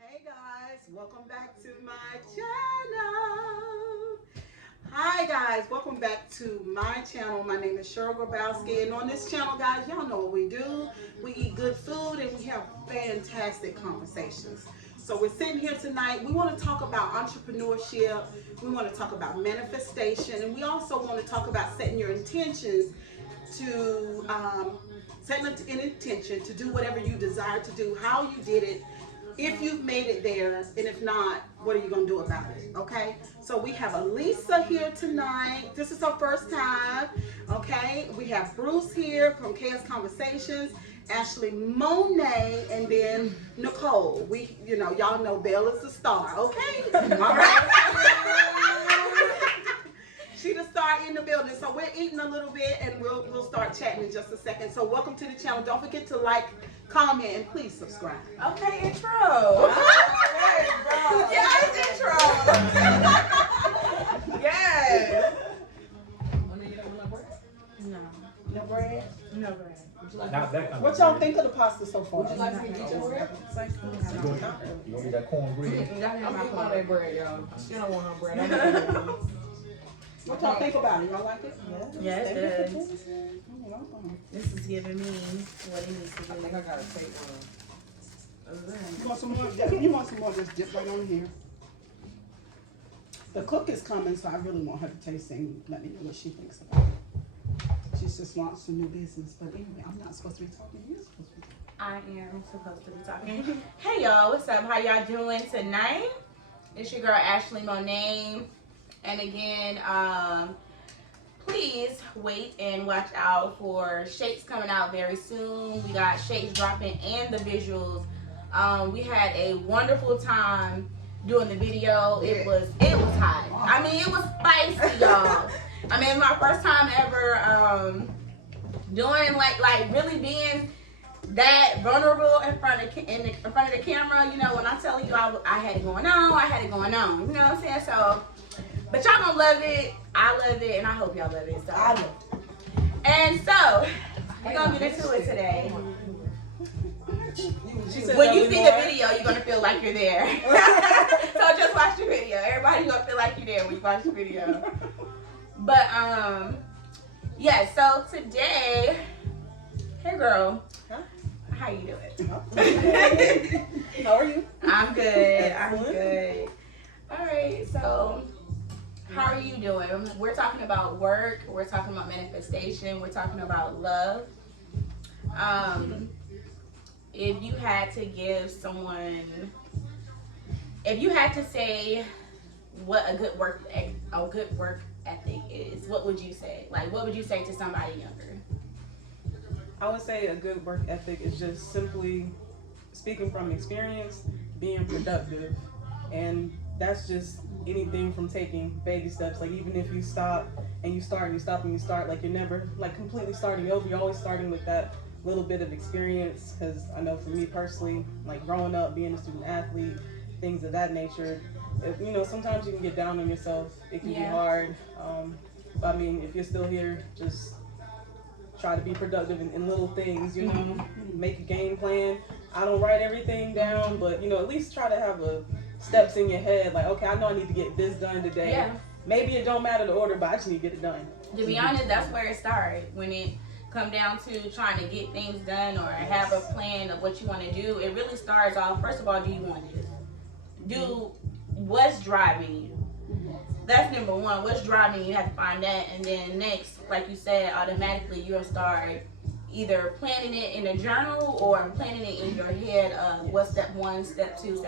Hey guys, welcome back to my channel. Hi guys, welcome back to my channel. My name is Cheryl Grabowski, and on this channel, guys, y'all know what we do. We eat good food and we have fantastic conversations. So we're sitting here tonight. We want to talk about entrepreneurship. We want to talk about manifestation, and we also want to talk about setting your intentions to setting an intention to do whatever you desire to do, how you did it, if you've made it there, and if not, what are you going to do about it? Okay, so we have Elisa here tonight. This is her first time. Okay, we have Bruce here from Chaos Conversations, Ashley Monet, and then Nicole. Y'all know Belle is the star. Okay, all right. She the star in the building. So we're eating a little bit, and we'll start chatting in just a second. So welcome to the channel. Don't forget to like, comment, and please subscribe. Okay, intro. Yes, intro. Yes. No. No bread? No bread. Not that kind What y'all think of the pasta so far? Would you like me to get your bread? You gonna get that cornbread? I'm getting all that bread, y'all. She don't want no bread. What y'all think about it? Y'all like it? Yeah, it does. You're welcome. This is giving me what it needs to do. I think I gotta take one. You want some more? You want some more? Just dip right on here. The cook is coming, so I really want her to taste it and let me know what she thinks about it. She's just launched some new business, but anyway, I'm not supposed to be talking. You're supposed to be talking. I am supposed to be talking. Hey y'all, what's up? How y'all doing tonight? It's your girl Ashley Monet. And again, please wait and watch out for shakes coming out very soon. We got shakes dropping and the visuals. We had a wonderful time doing the video. It was hot. I mean, it was spicy, y'all. I mean, it's my first time ever doing like really being that vulnerable in front of the camera. You know, when I'm telling you I had it going on, I had it going on. You know what I'm saying? So. But y'all gonna love it. I love it, and I hope y'all love it. So. I love it. And so we're gonna get into it today. She When you see the video, you're gonna feel like you're there. So just watch the video. Everybody's gonna feel like you're there when you watch the video. But yeah. So today, hey girl, how you doing? How are you? I'm good. I'm good. All right. So. How are you doing? We're talking about work. We're talking about manifestation. We're talking about love. If you had to give someone, if you had to say what a good work ethic is, what would you say? Like, what would you say to somebody younger? I would say a good work ethic is just simply, speaking from experience, being productive. And that's just anything from taking baby steps. Like, even if you stop and you start and you stop and you start, like, you're never like completely starting over. You're always starting with that little bit of experience. Because I know for me personally, like growing up, being a student athlete, things of that nature, sometimes you can get down on yourself. It can be hard. But I mean, if you're still here, just try to be productive in little things, make a game plan. I don't write everything down, but at least try to have steps in your head, like, okay, I know I need to get this done today. Yeah. Maybe it don't matter the order, but I just need to get it done. To be honest, that's where it started. When it come down to trying to get things done or have a plan of what you want to do, it really starts off, first of all, do you want it? Do what's driving you? That's number one. What's driving you? You have to find that. And then next, like you said, automatically you'll start either planning it in a journal or planning it in your head of what's step one, step two.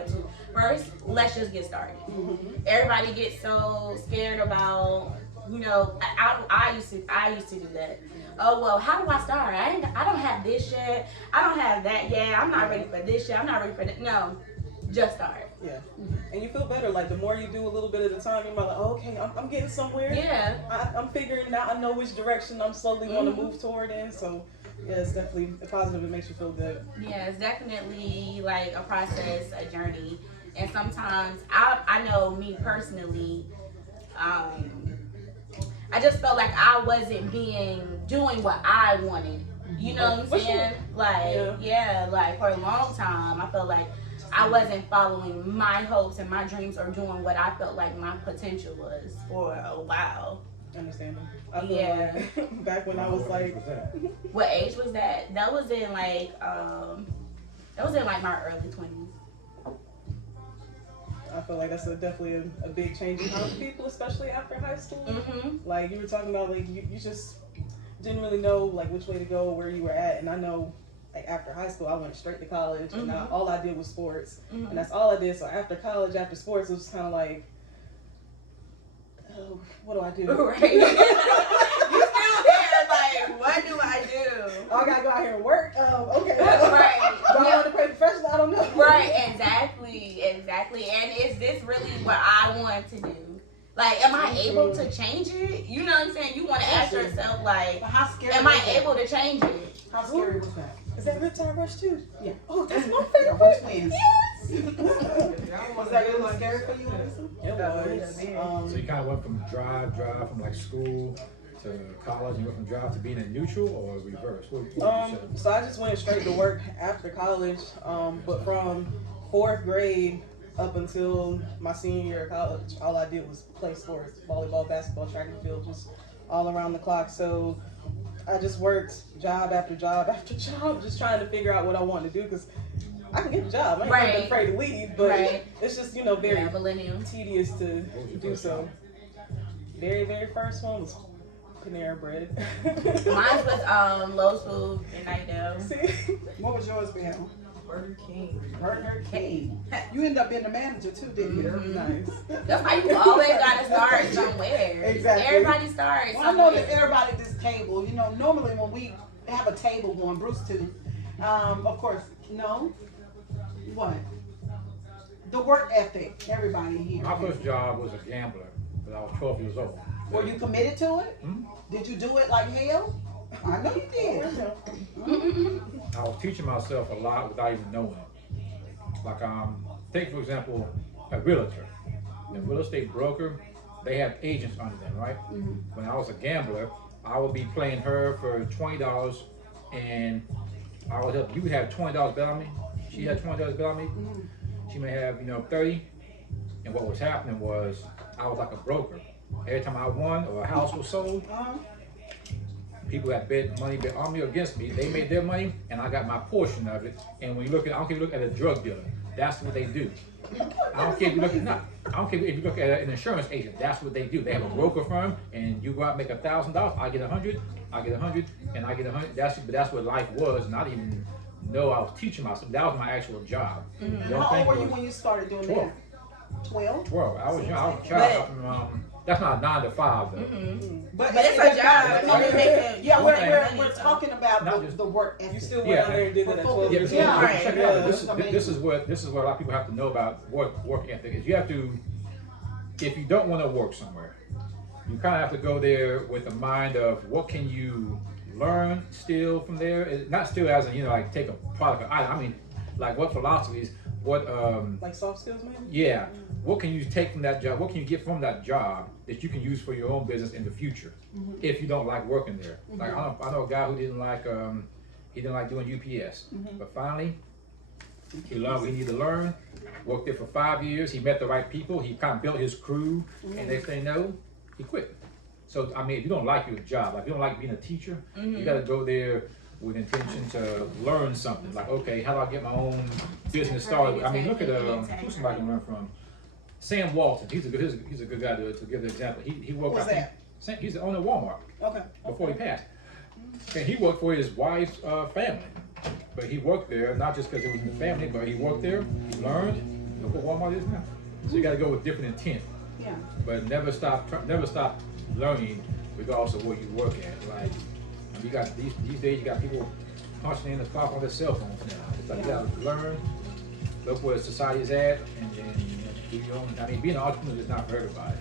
First, let's just get started. Everybody gets so scared about, I used to do that. Oh, well, how do I start? I don't have this yet. I don't have that yet. I'm not ready for this yet. I'm not ready for that. No, just start. Yeah. And you feel better. Like, the more you do a little bit at a time, you're like, oh, okay, I'm getting somewhere. Yeah. I'm figuring it out. I know which direction I'm slowly want to move toward in. So, yeah, it's definitely positive. It makes you feel good. Yeah, it's definitely like a process, a journey. And sometimes, I know me personally, I just felt like I wasn't doing what I wanted. You know what I'm saying? Sure. Like, yeah, like for a long time, I felt like I wasn't following my hopes and my dreams or doing what I felt like my potential was for a while. Understanding. I feel Yeah. like back when I was like, What age was that? That was in like my early 20s. I feel like that's definitely a big change in how people, especially after high school. Mm-hmm. Like you were talking about, like you just didn't really know like which way to go, where you were at, and I know. Like after high school, I went straight to college, and all I did was sports, and that's all I did. So after college, after sports, it was kind of like, oh, what do I do? Right. You still there? Like, what do I do? Oh, I gotta go out here and work. Okay. Right. Do I want to play professional? I don't know. Right. Exactly. And is this really what I want to do? Like, am I able to change it? You know what I'm saying? You want to ask yourself, like, How scary am I was that? able to change it? How scary was that? Is that Riptide Rush too? Yeah. Oh, that's my Yeah, favorite. we're twins. Yes. Was that really scary for you, Lisa? It was. So you kind of went from drive from like school to college. You went from drive to being in neutral or reverse? What would you say? So I just went straight to work after college. But from 4th grade up until my senior year of college, all I did was play sports: volleyball, basketball, track and field, just all around the clock. So I just worked job after job after job, just trying to figure out what I wanted to do, because I can get a job. I ain't Right. afraid to leave, but Right. it's just, very millennium. tedious to What was your do first so. job? Very, very first one was Panera Bread. Mine was Lowe's Food in Nightdale. See? What was yours, Bill? Burger King. Burger King. You ended up being the manager too, didn't you? Nice. That's why you always gotta start somewhere. Exactly. Everybody starts Well, I know somewhere. that everybody at this table, normally when we have a table going, Bruce too, of course, no. What? The work ethic, everybody here. My first job was a gambler, but I was 12 years old. Were you committed to it? Hmm? Did you do it like hell? I know you did. I was teaching myself a lot without even knowing it. Like, take for example, a realtor. A real estate broker, they have agents under them, right? When I was a gambler, I would be playing her for $20, and I would help. You would have $20 bet on me. She had $20 bet on me. She may have, 30. And what was happening was, I was like a broker. Every time I won or a house was sold, people that bet on me or against me, they made their money, and I got my portion of it. And when you look at, I don't care if you look at a drug dealer, that's what they do. I don't care if you look at, I don't care if you look at an insurance agent, that's what they do. They have a broker firm, and you go out and make $1,000, I get 100, I get 100, and I get 100. That's what life was, and I didn't even know I was teaching myself. That was my actual job. How old were you when you started doing 12. that? 12? 12. I was young. I was a child. That's not a 9 to 5 though. But it's a job. No, You make yeah, Okay. we're talking about Not just- the work ethic. You still Yeah. went out there and did that at 12 Yeah, years but old. Yeah. check it out. Yeah. This is what a lot of people have to know about work ethic is you have to, if you don't want to work somewhere, you kind of have to go there with the mind of what can you learn, steal from there. Not steal as in like take a product. I mean, like what philosophies, what Like soft skills, man? yeah, what can you take from that job? What can you get from that job that you can use for your own business in the future? If you don't like working there, like I know a guy who didn't like doing UPS, but finally he learned what he needed to learn. Worked there for 5 years. He met the right people. He kind of built his crew, and next thing you know, he quit. So I mean, if you don't like your job, like if you don't like being a teacher, you got to go there with intention to learn something. Like, okay, how do I get my own business started? I mean, look at who's somebody can learn from. Sam Walton. He's a good guy to give an example. He worked. What's that? He's the owner of Walmart Okay. before he passed, and he worked for his wife's family. But he worked there not just because it was in the family, but he worked there. He learned. Look what Walmart is now. So you got to go with different intent, Yeah. but never stop learning regardless of where you work at. Like you got these days, you got people punching in the clock on their cell phones now. It's like you got to learn, look where society is at, and then do your own. I mean, being an entrepreneur is not for everybody.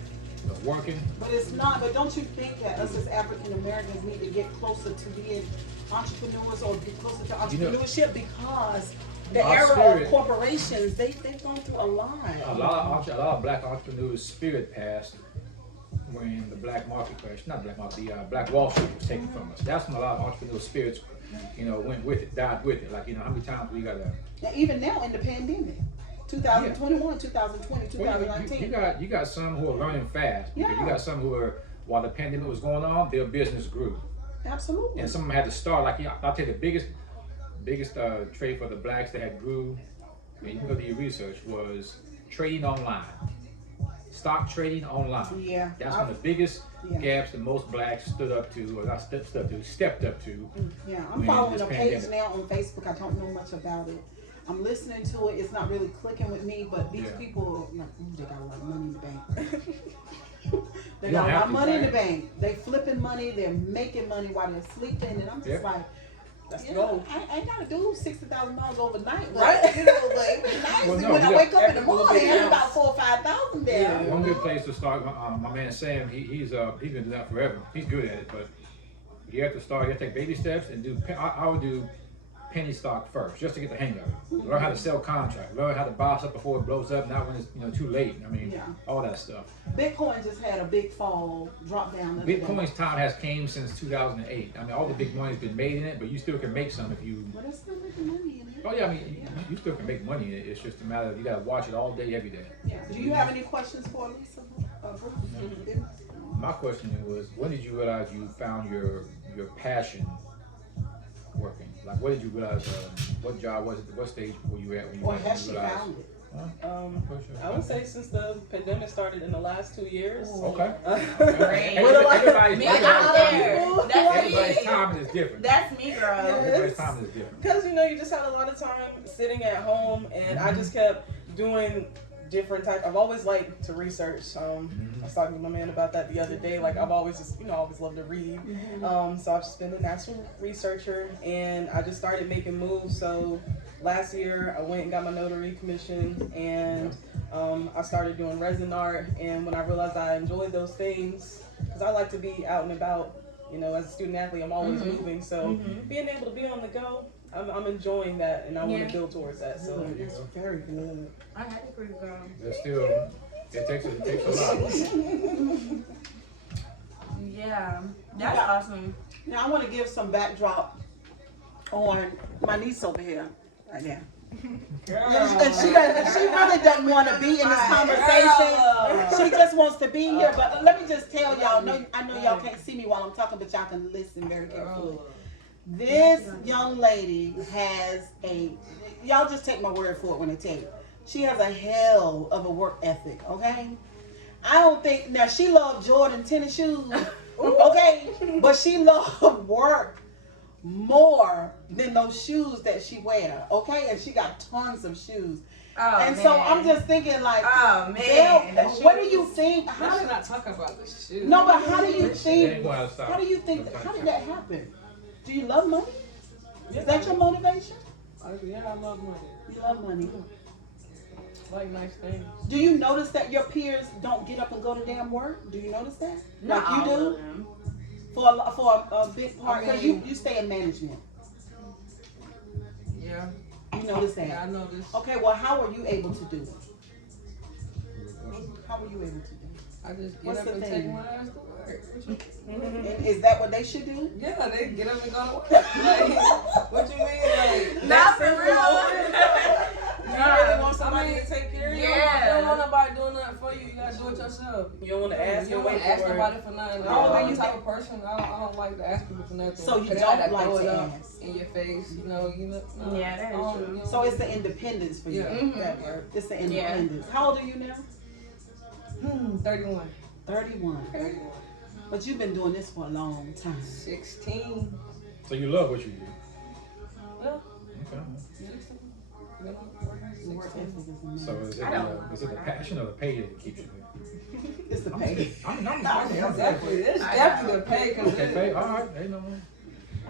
But working. But it's not, but don't you think that us as African Americans need to get closer to being entrepreneurs or get closer to entrepreneurship because the Our era spirit- of corporations, they've gone through a lot. A lot of black entrepreneurs' spirit passed when the black market crashed. Not black market, the black Wall Street was taken from us. That's when a lot of entrepreneurs' spirits, went with it, died with it. Like how many times we got to. Now, even now in the pandemic, 2021, 2020, Well, 2019. you got some who are learning fast. Because Yeah. You got some who are, while the pandemic was going on, their business grew. Absolutely. And some of them had to start, like, I'll tell you the biggest trade for the blacks that had grew, and you can go do your research, was trading online. Stock trading online. Yeah. That's one of the biggest Yeah. gaps that most blacks stood up to, or not stepped up to. Yeah, I'm when following this a page pandemic. now on Facebook. I don't know much about it. I'm listening to it. It's not really clicking with me, but these Yeah. people, like, ooh, they got a lot of money in the bank. They You got don't a lot have of to, money in the right? bank. They flipping money. They're making money while they're sleeping, and I'm just Yep. like, That's the you know, goal. I ain't gotta do $60,000 overnight, but, Right. you know, but it was nice. Well, And no, when I you wake up in the every little morning, bit there's counts. about 4,000 or 5,000 there. Yeah. One good place to start. My man Sam, he's been doing that forever. He's good at it, but you have to start. You have to take baby steps and do. I would do penny stock first, just to get the hang of it. Learn how to sell contracts. Learn how to buy stuff before it blows up. Not when it's too late. I mean, Yeah. all that stuff. Bitcoin just had a big fall, drop down. the other day. Bitcoin's time has came since 2008. I mean, all the big money's been made in it, but you still can make some if you. But it's still making money in it. Oh yeah, I mean, you still can make money in it. It's just a matter of you gotta watch it all day, every day. Yeah. Do you have any questions for Lisa? Bruce? My question was, when did you realize you found your passion working? Like, what did you realize? What job was it? What stage were you at when you Or has she realized? found it? I would say since the pandemic started in the last 2 years. Okay. Great. What do I- Everybody's, Me everybody's, out there. That's everybody's me. timing is different. That's me, girl. Yeah. Everybody's timing is different. Because you just had a lot of time sitting at home, and I just kept doing different type. I've always liked to research. I was talking to my man about that the other day. Like I've always just always loved to read. So I've just been a natural researcher, and I just started making moves. So last year I went and got my notary commission, and I started doing resin art. And when I realized I enjoyed those things, because I like to be out and about. As a student athlete, I'm always moving. So being able to be on the go, I'm enjoying that, and I want to build towards that. So It's very good. I had to agree, girl. There's still, it takes a lot. Yeah, that's awesome. Now I want to give some backdrop on my niece over here, right there. And she really doesn't want to be in this conversation. She just wants to be here. But let me just tell y'all. I know y'all can't see me while I'm talking, but y'all can listen very carefully. This young lady has y'all just take my word for it when I tell you. She has a hell of a work ethic, okay? I don't think, now she loves Jordan tennis shoes, okay? But she loves work more than those shoes that she wear, okay? And she got tons of shoes. Oh, And man. so I'm just thinking like, Oh, man. Dale, The what do shoes. you think? Why should I talk about the shoes? No, but how do you They think, ain't gonna stop. how do did that happen? Do you love money? Is that your motivation? Yeah, I love money. You love money. I like nice things. Do you notice that your peers don't get up and go to damn work? Do you notice that? Not Like you all do? of them. For a big part, because mean- you stay in management. Yeah. You notice that. Yeah, I know this. Okay, well, how are you able to do it? How are you able to do it? I just get What's up the and thing? take my ass to work. And is that what they should do? Yeah, they get up and go to work. Like, what you mean? Like, Not for real. you really want somebody to take care of you. You don't want nobody doing nothing for you. You gotta do it yourself. You don't want to ask You your don't way want to ask for nobody for nothing. How old are I'm you? the type of person, I don't like to ask people for nothing. So you 'Cause they don't to like throw to it up ask. in your face, you know. Yeah, that is true. So it's the independence for you. Yeah. Mhm. That word. It's the independence. How old are you now? 31. 31. 31. But you've been doing this for a long time. 16. So you love what you do. Well, Okay. 16. You know, The work ethic is amazing. So is it the passion or the pay that keeps you there? It's the pay. I'm Definitely, it's definitely the pay, cause Okay, pay. All right. Ain't no.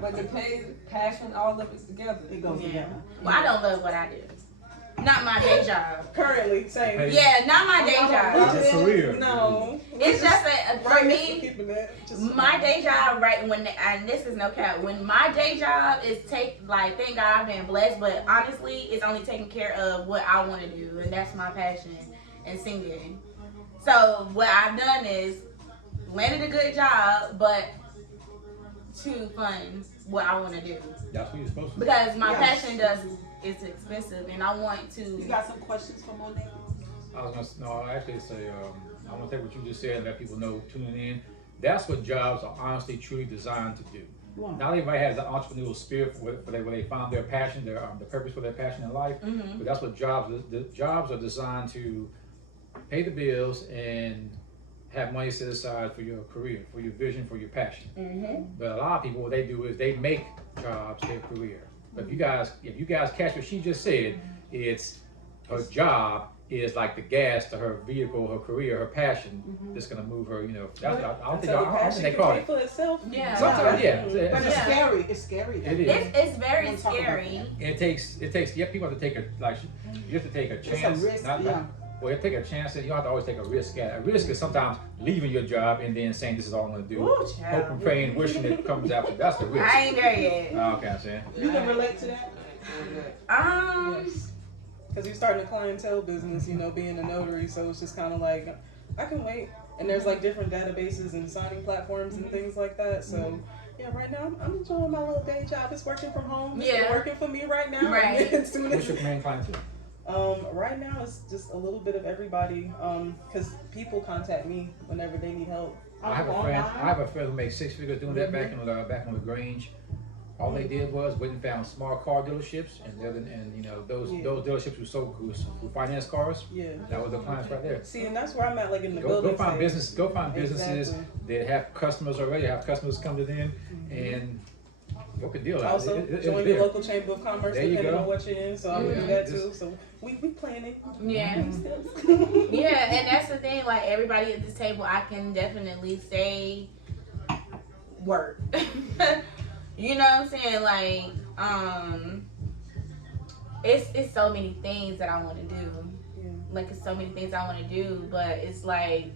but the pay, passion, all of it together. It goes Yeah. together. Well, I don't love what I do. Not my day job. Currently, same. Hey. Yeah, not my day job. It's a career. No. It's just that for Right, me, keeping that. Just my day job, right, and this is no cap, when my day job is thank God I've been blessed, but honestly, it's only taking care of what I want to do, and that's my passion, and singing. So what I've done is landed a good job, but to fund what I want to do. That's what you're supposed to do. Because my Yes. passion does it's expensive, and I want to. You got some questions for Monet? I was gonna no, I actually say I want to take what you just said and let people know tuning in. That's what jobs are honestly, truly designed to do. Wow. Not everybody has the entrepreneurial spirit where they found their passion, their the purpose for their passion in life. But that's what jobs. The jobs are designed to pay the bills and have money set aside for your career, for your vision, for your passion. But a lot of people, what they do is they make jobs their career. But if you guys catch what she just said, it's her job is like the gas to her vehicle, her career, her passion. That's gonna move her. You know, that's what I don't think they call it. For itself. Yeah. Sometimes, yeah. But it's Yeah. scary. It's scary. It is. It's very We'll talk about scary. It takes. Yeah, people have to take you have to take a It's chance. a risk. Well, you take a chance, and you don't have to always take a risk. A risk is sometimes leaving your job and then saying this is all I'm gonna do. Ooh, Hope child. and praying, wishing it comes after. That's the risk. I ain't there yet. Okay, I'm saying. You can relate to that. Because you're starting a clientele business, you know, being a notary, so it's just kind of like, I can wait. And there's like different databases and signing platforms and things like that. So, yeah, right now I'm enjoying my little day job. It's working from home. It's Yeah. working for me right now. Right. As soon What's as your main clientele? right now it's just a little bit of everybody. Because people contact me whenever they need help. I have a friend who makes 6 figures doing that back on the Grange. All they did was went and found small car dealerships, and you know those dealerships who finance cars. Yeah. That was the clients right there. See, and that's where I'm at, like in the Go building find phase. business. Go find businesses Exactly. that have customers already. Have customers come to them and work a deal out. Also, It's join there. your local chamber of commerce There you depending go. on what you're in. So I'm gonna do that too. So we planning. Yeah. Steps. Yeah, and that's the thing. Like everybody at this table, I can definitely say work. You know what I'm saying? Like, it's so many things that I want to do. Yeah. Like, it's so many things I want to do, but it's like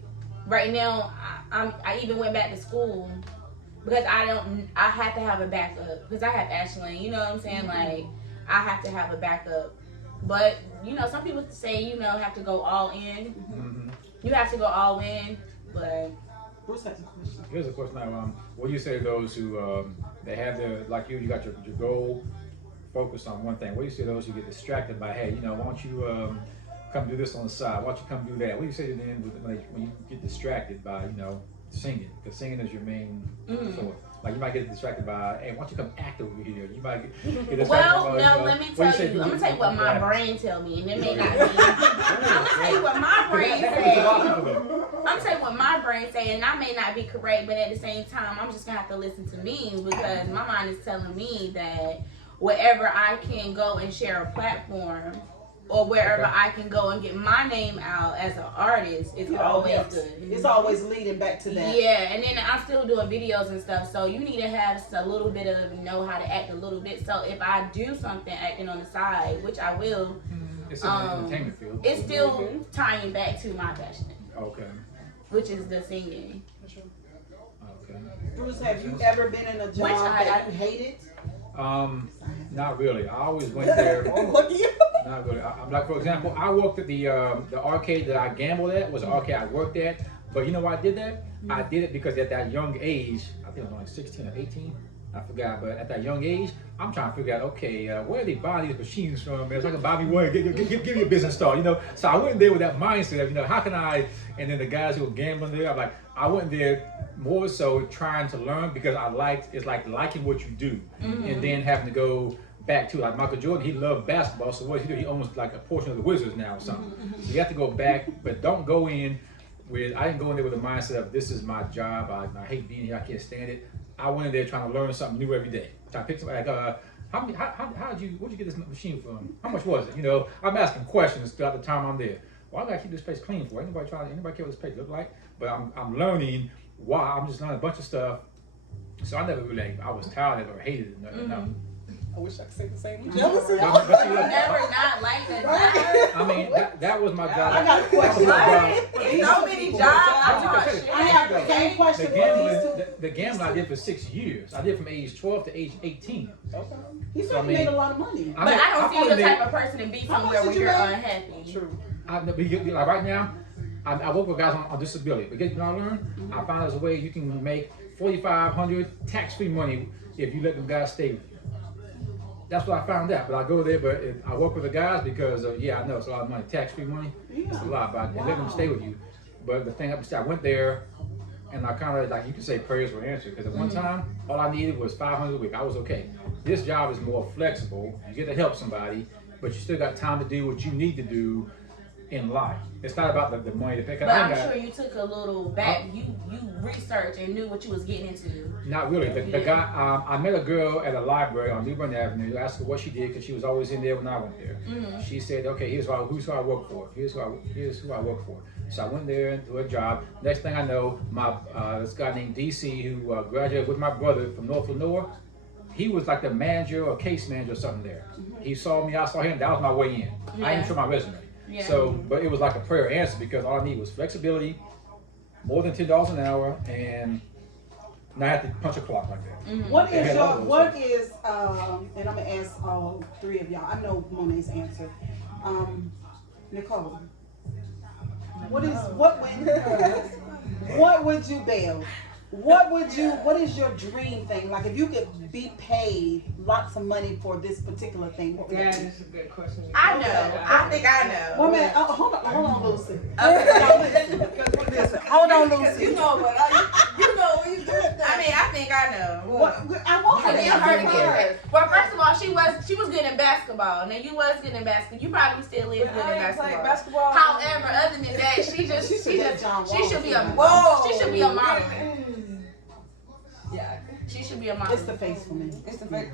right now, I even went back to school because I have to have a backup because I have Ashland. You know what I'm saying? Like, I have to have a backup. But you know, some people say have to go all in. You have to go all in, but. Bruce has a question. Here's a question now. What do you say to those who they have their, like you got your goal focused on one thing? What do you say to those who get distracted by, hey, why don't you come do this on the side? Why don't you come do that? What do you say to them when you get distracted by, singing? Because singing is your main source. Like you might get distracted by, hey, why don't you come act over here? You might get distracted Well, by, no, let me tell you. I'm gonna tell you what my brain tell me, and it may not be. I'm gonna tell you what my brain say. I'm telling you what my brain say, and I may not be correct, but at the same time, I'm just gonna have to listen to me because my mind is telling me that wherever I can go and share a platform, or wherever I can go and get my name out as an artist, it's always good. It's always leading back to that. Yeah, and then I'm still doing videos and stuff, so you need to have a little bit of know how to act a little bit. So if I do something acting on the side, which I will, it's in the entertainment field. it's still tying back to my passion, Okay. which is the singing. Okay. Bruce, have you ever been in a job that you hated? Not really. I always went there. Lucky you. Not really. I'm like, for example, I worked at the arcade that I gambled at was an arcade I worked at. But you know why I did that? I did it because at that young age, I think I was only 16 or 18. I forgot, but at that young age, I'm trying to figure out, okay, where are they buying these machines from? It's like a Bobby one, give me a business start, So I went there with that mindset of, how can I, and then the guys who were gambling there, I'm like, I went there more so trying to learn because it's like liking what you do, and then having to go back to, like Michael Jordan, he loved basketball, so what he do? He owns like a portion of the Wizards now or something. So you have to go back, but don't go in I didn't go in there with the mindset of this is my job, I hate being here, I can't stand it. I went in there trying to learn something new every day. So I picked up like, where'd you get this machine from? How much was it? I'm asking questions throughout the time I'm there. Why do I keep this place clean for? Anybody care what this place look like? But I'm learning why. I'm just learning a bunch of stuff. So I never really, I was tired of it or hated it. No. I wish I could say the same. Jealous. Never not like that. I mean, that was my job. I got a question. So many jobs. I have the same question for these two. The gambling I did for 6 years. I did from age 12 to age 18. Okay. He said he made a lot of money. But I don't see you the type of person to be somewhere where you're unhappy. True. Like right now, I work with guys on disability. But you know what I learned? I found there's a way you can make $4,500 tax-free money if you let them guys stay with you. that's what I found out. But I go there, but I work with the guys because yeah, I know it's a lot of money, tax-free money. Yeah. It's a lot, but they let them stay with you. But the thing I went there, and I kind of like you could say prayers were answered because at one time all I needed was 500 a week. I was okay. This job is more flexible. You get to help somebody, but you still got time to do what you need to do in life. It's not about the money to pay. But I'm sure you took a little back. You researched and knew what you was getting into. Not really. The guy, I met a girl at a library on New Bern Avenue. I asked her what she did because she was always in there when I went there. She said, "Okay, who's who I work for. Here's who I work for." So I went there to a job. Next thing I know, this guy named DC who graduated with my brother from North Lenore. He was like the manager or case manager or something there. He saw me, I saw him. That was my way in. I didn't show my resume. Yeah. So, but it was like a prayer answer because all I need was flexibility, more than $10 an hour, and not have to punch a clock like that. What is and I'm gonna ask all three of y'all. I know Monet's answer. Nicole, what would you bail? What is your dream thing? Like if you could be paid lots of money for this particular thing, what would That that be? is a good question. I know. I think I know. Well, man, hold on, Lucy. Now, listen, hold on, Lucy. You know what? You know what you do. I mean, I think I know. I want her I to need her to answer get first. it. Well, first of all, she was good in basketball. Now you was good in basketball. You probably still is good in basketball. However, other than that, she should be a model. Yeah. She should be a model. It's the face for me. It's the fake.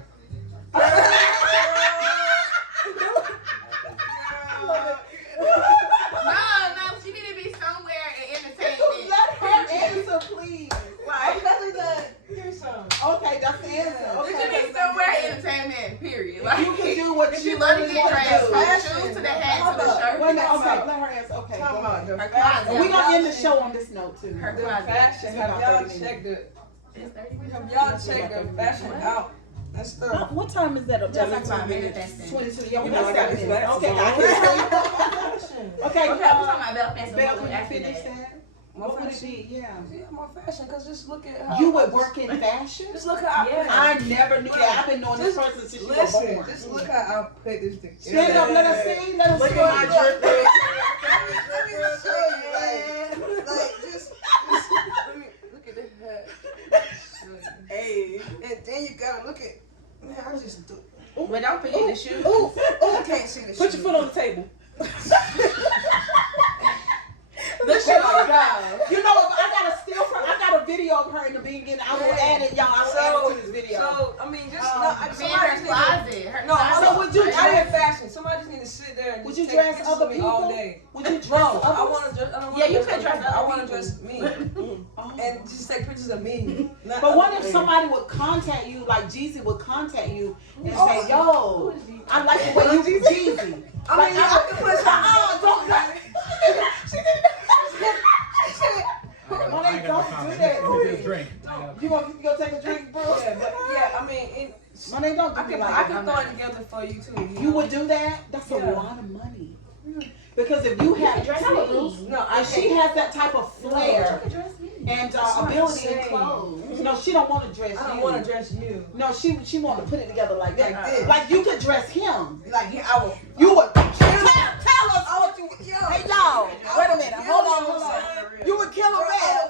No, she need to be somewhere in entertainment. Let her answer, please. Like, Here's some. Okay, that's the answer. she Okay. should be somewhere in entertainment, period. Like, You can do what if you you love to really get want dressed, to from do. the shoes to the hat to the shirt. Wait a minute, Talk okay, about- let her answer. Okay, Talk go about ahead. the Her fashion. closet. We're gonna end the show on this note too. Her The closet. fashion. Have y'all checked the? It's 30 minutes. Have y'all checked the fashion out? That's the. What time is that up there? Just like 5 minutes. 22. Yeah, we You know I got got 7 these minutes. glasses Okay, on. I can see. Okay, Okay, we're talking about belt fence. Belle, and can you after finish that. that? More What would it fashion. be? Yeah. Yeah, more fashion. Cause just look at how. You would work in fashion? Just look at how. Yeah. I never knew that. I've been knowing this person since she was Listen, born. just look how I put this together. Stand up, let us see. Let us Look see. at my drip. Let me show you. Like, just let me look at the hat. Hey, and then you gotta look at. Man, I just do. But don't forget the shoes. Ooh, I can't see the. Put your foot on the table. The shoes. You know what? I got a video of her in the beginning. I will add it, y'all. I will add it to this video. So I mean, just Be in her closet. Her No, closet. So would you I dress? in fashion. Somebody just need to sit there and Would just you take dress pictures other of me people? all day. Would you dress No, I others? want to dress. I don't Yeah, you wanna could dress I other want to people. dress me Oh. and just take pictures of me. Not But what other if people. somebody would contact you, like Jeezy would contact you and Oh. say, "Yo, I like the way you Jeezy." I mean, I could put I ain't got no comment. Let me get a drink. You gonna take a drink, bro? Yeah, but yeah, I mean, Money don't I do me can like I that. can I'm throw not- it together for you too. You would do that? That's a Yeah. lot of money. Because if you have, dress tell her, me. Bruce, No, I if she can't. has that type of flair You could dress me. and That's what I'm ability in saying. clothes, no, she don't want to dress I don't you. want to dress you. No, she want to put it together like that. Like this. Like you could dress him. Like yeah, I will. You would tell us. I want you. Yo. Hey y'all, wait a minute. Hold on. You would kill a man.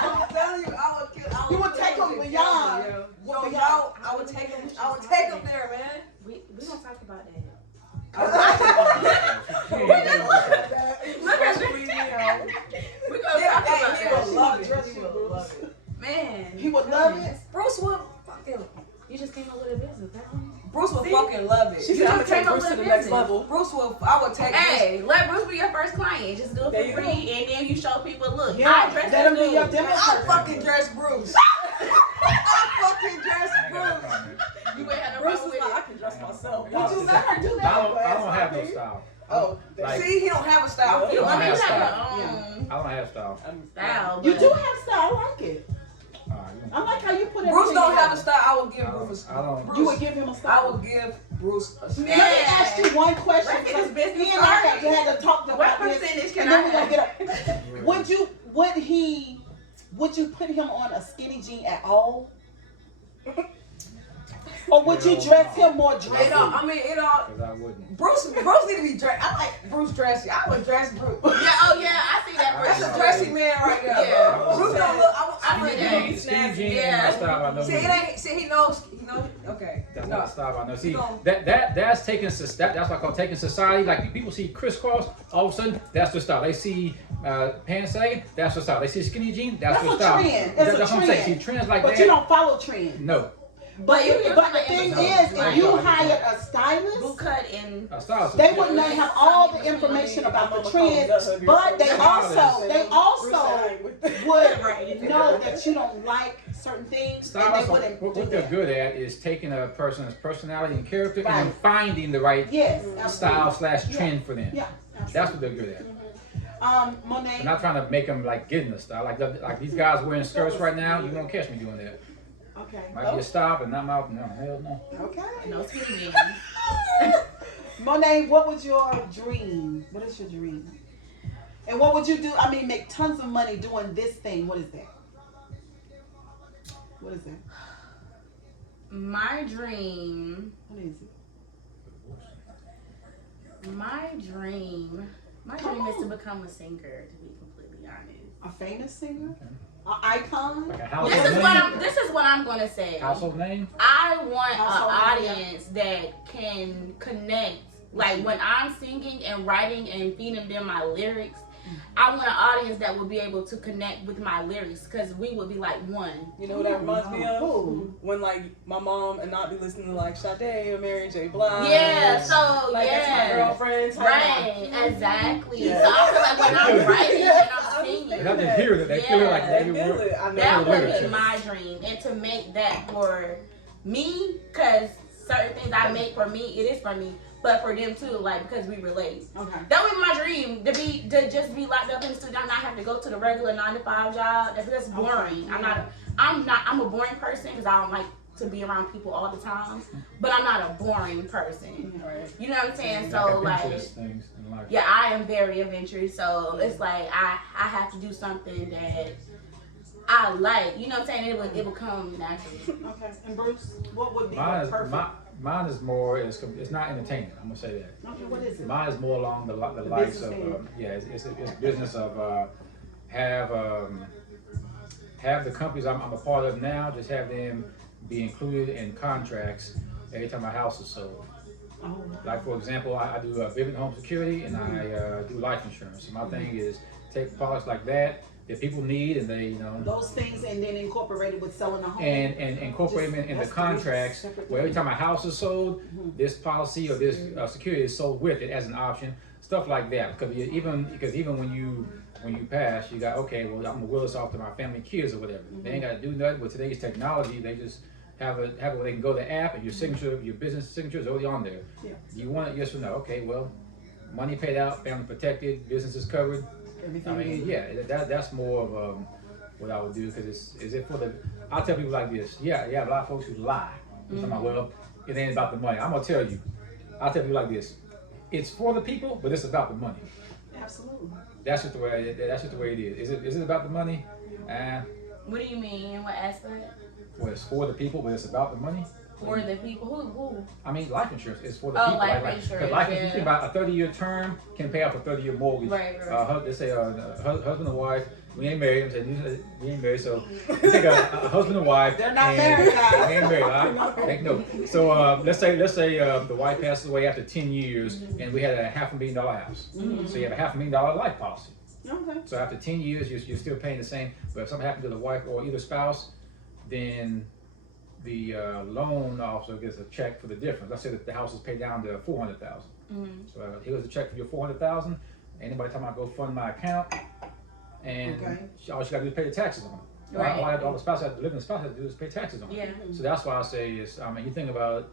I'm telling you, I would kill. You would take him beyond. Yo, y'all, I would take him. I would take him there, man. We don't talk about that. Look at you. We're gonna talk about He would that. love it. He would love it. Man. He would love it. Bruce would fucking. You just came up with a business, huh? Bruce would fucking love it. She You said I'm just gonna came take up Bruce with to the a next business. level. Bruce would. I would take. Hey, let Bruce be your first client. Just do it There for you free, go. and then you show people, look, Yeah, I dress let him this be your dude. demo I'll person. fucking dress Bruce. I'll fucking dress I ain't got no Bruce. comment. You ain't have no Bruce problem is with like, I it. can dress myself. Would you let her do I that? don't have no style. Oh, Like, See, he don't have a style. You I don't mean, have you have style. your own I don't have style. style. you but- do have style. I like it. I like how you put it. Bruce don't have a style. I would give Bruce a I don't. Bruce. You would give him a style. I would give Bruce a style. Let me ask you one question. Let's get this business He and I started. had to talk about What this, percentage and can then I we gonna have? get up. Would you put him on a skinny jean at all? Or would you dress him more It dressy? all, I mean, it all. Because I wouldn't. Bruce need to be dressed. I like Bruce dressy. I would dress Bruce. Yeah, oh yeah, I see that. That's Bruce. a dressy man right there. Yeah. Bruce don't look. I see would that. do. Steve Jean Yeah. ain't my style. I know. See, it ain't. See, he knows. Okay. That's No. not the style I know. See, No. that's taking that's what I call taking society. Like people see crisscross, all of a sudden that's their style. They see pants sagging, that's their style. They see skinny jeans, that's That's their a style. trend. That's a That's what I'm saying. trend. See trends like But that. you don't follow trends. No, But the thing is, if you hired a Boot stylist, cut and a style. they would not have all the information about the trends, but they also would know that you don't like certain things, and they Stylists, wouldn't what do they're that. good at is taking a person's personality and character Right. and finding the right Yes, style absolutely. / trend for them. Yeah, That's what they're good at. Monet. I'm not trying to make them like get in the style. Like these guys wearing skirts right now, you won't catch me doing that. Okay. Might be a style, but not my no. Hell no. Okay. no skinny jeans. Monet, what was your dream? What is your dream? And what would you do? I mean, make tons of money doing this thing. What is that? What is that? My dream. What is it? My dream is to become a singer. To be completely honest. A famous singer? An icon? Like a household This name. is what I'm gonna say. Household name. I want Household an name, audience that can connect. Like when I'm singing and writing and feeding them my lyrics, I want an audience that will be able to connect with my lyrics because we would be like one. You know what that reminds me of? Ooh. When like my mom and I be listening to like Sade or Mary J. Blige. Yeah, so Like that's my yeah. girlfriend's Right, exactly. Yeah. So I feel like when I'm writing and I'm They singing, have to hear that. They feel it like Yeah. every They feel word. it. I know. that would lyrics. be my dream. And to make that for me, because certain things I make for me, it is for me, but for them too, like because we relate. Okay. That would be my dream to just be locked up in the studio, not have to go to the regular 9-to-5 job. That's boring. I'm a boring person because I don't like to be around people all the time. But I'm not a boring person. Right. You know what I'm saying? So adventurous things in life. yeah, I am very adventurous. So it's like I have to do something that I like. You know what I'm saying? It will come naturally. Okay. And Bruce, what would be Mine your is perfect? mine is more. It's not entertainment. I'm gonna say that. Okay, what is it? Mine is more along the likes business of end. it's business of have the companies I'm a part of now, just have them be included in contracts every time a house is sold. Oh, Like for example, I do Vivint Home Security and I do life insurance. So my thing is take products like that people need and they those things, and then incorporated with selling a home. and incorporate them in the Just- contracts separate where every thing. time a house is sold, this policy or this security is sold with it as an option, stuff like that. Because even when you pass, you got okay, well I'm gonna will this off to my family, kids or whatever. They ain't got to do nothing with today's technology. They just have it where they can go to the app and your signature, your business signature is already on there. Yeah. You want it, yes or no? Okay, well, money paid out, family protected, business is covered. Everything I mean, is- yeah, that's more of what I would do because is it for the? I'll tell people like this. Yeah, a lot of folks who lie. Talking about, well, it ain't about the money. I'm gonna tell you. I'll tell people like this. It's for the people, but it's about the money. Absolutely. That's just the way. That's just the way it is. Is it about the money? What do you mean? In what aspect? Well, it's for the people, but it's about the money. For the people who? I mean, life insurance is for the Oh, people. life Because insurance, life yeah. insurance, you think about a 30-year term can pay off a 30-year mortgage. Right. Let's say husband and wife. We ain't married. I'm saying we ain't married. So you take a husband and wife. They're not and married, guys. We ain't married. All right? Take note. So let's say the wife passes away after 10 years, and we had a $500,000 house. So you have a $500,000 life policy. Okay. So after 10 years, you're still paying the same. But if something happened to the wife or either spouse, then the loan officer gets a check for the difference. Let's say that the house is paid down to $400,000. So here's a check for your $400,000. Anybody talking about go fund my account, and all she got to do is pay the taxes on it. Right. All the spouse has to live in the spouse has to do is pay taxes on it. Yeah. So that's why I say is, you think about it,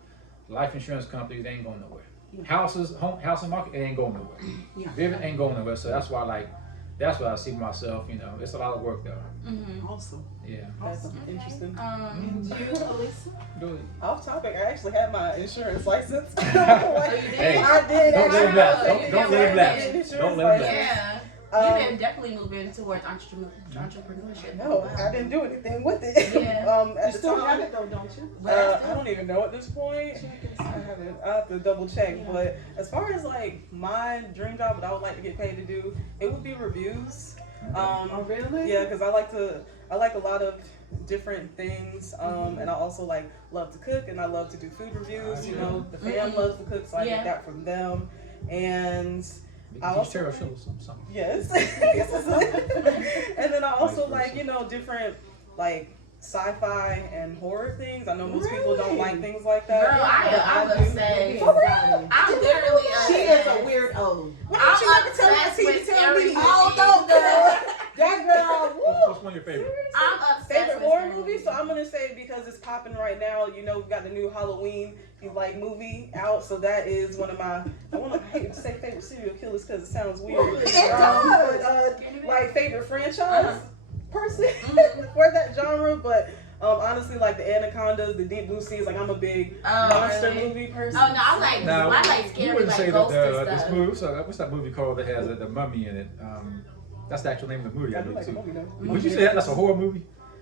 life insurance companies, they ain't going nowhere. Houses, housing market, it ain't going nowhere. Yeah. Vivint ain't going nowhere. So that's why that's what I see myself. It's a lot of work though. Awesome. Yeah. That's interesting. And you, Elisa? Good. Off topic, I actually had my insurance license. Hey, I did. don't let him lapse. actually. Don't let him lapse. Don't let him lapse. Yeah. Um, You can definitely move in towards entrepreneurship. No, I didn't do anything with it. Yeah. At You the still time, have it though, don't you? I don't even know at this point. I haven't. I have to double check. Yeah. But as far as like my dream job, what I would like to get paid to do, it would be reviews. Oh, really? Yeah, because I like a lot of different things, and I also like love to cook, and I love to do food reviews. You know, the fam loves to cook, so I get that from them. And I also something. yes, and then I also like different like sci-fi and horror things. I know most people don't like things like that. Girl, I'm but do. obsessed. For real? I'm literally She is a obsessed. weirdo. I'm obsessed with everything. Oh no, girl. That girl. Woo. What's one of your favorites? I'm obsessed Favorite with horror movies. movie? So I'm gonna say because it's popping right now. You know, we've got the new Halloween movie out, so that is one of my. I hate to say favorite serial killers because it sounds weird. It does. But like favorite franchise person for that genre, but. Honestly, like the Anacondas, the Deep Blue Seas, like I'm a big monster movie person. Oh no, I like you scary, wouldn't say like ghost that and this stuff. movie. So what's that movie called that has the mummy in it? That's the actual name of the movie. I I do believe like too. the movie though. Would you say that's a horror movie?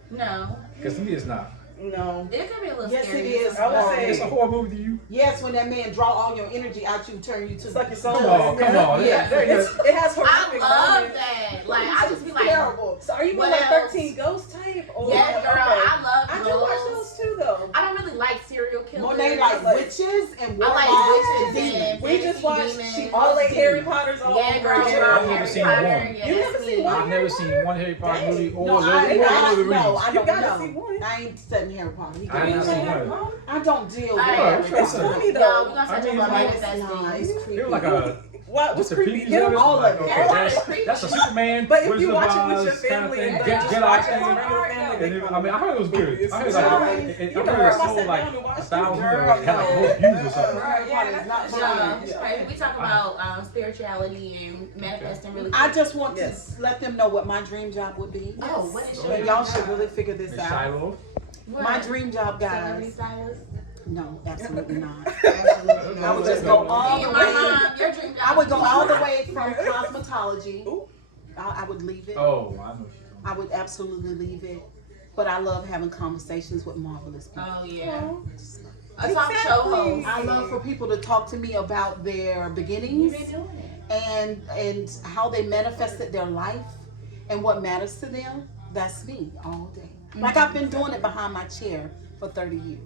No, Because to me, it's not. No. it could be a little Yes, scary. it is. I would say It's a horror movie to you? Yes, when that man draw all your energy out you, turn you to it's like your soul. Come on, come on. Yeah. It has I horrific love moments. that. Like I just be like, terrible. So are you What more like else? 13 Ghost type? Or yes, girl, okay. I love I do watch those. those too though. I don't really like serial killers. Monet like witches and I warlocks like and witches demons. and We just watched demons. all like Harry Potter's all Yeah, over girl, again. girl, I've never Harry seen Potter. one. Yes, You never seen me. one? I've never seen one Harry Potter Dang. movie or No, Lord I of the Rings. don't gotta know. see one. I ain't studying Harry Potter. He I have not can- seen one. I don't deal with Alright, Harry it's Potter. funny Yo, though. we're gonna I touch mean, on like, It's not. manifesting. It's creepy. It was like a What was just a creepy? preview Get of it. all of Like, it. okay, Everybody's that's, creepy. that's a Superman. But if Wizard you of watch it with Oz your kind of family thing. and Jedi just watch it as a thing. regular family, And it- I mean, I heard it was good. It's I heard fine. like You it know, sold I like sat down and watched it. 1,000 Girl, or had like yeah. 4 views or something. Harry Potter is not for me. So, we talk about spirituality and manifesting really quick. I just want Yes. to let them know what my dream job would be. Oh, what is Oh, your And y'all should really figure this Miss out. Shiloh. What? My dream job, Celebrity guys. stylist? No, absolutely not. Absolutely I would not. just go all the My way. mom, your dream job. I would go all the way from cosmetology. I would leave it. Oh, I know. I would absolutely leave it. But I love having conversations with marvelous people. Oh yeah. A talk show host. I love for people to talk to me about their beginnings You've been doing it. and how they manifested their life and what matters to them. That's me all day. Like I've been doing it behind my chair for 30 years.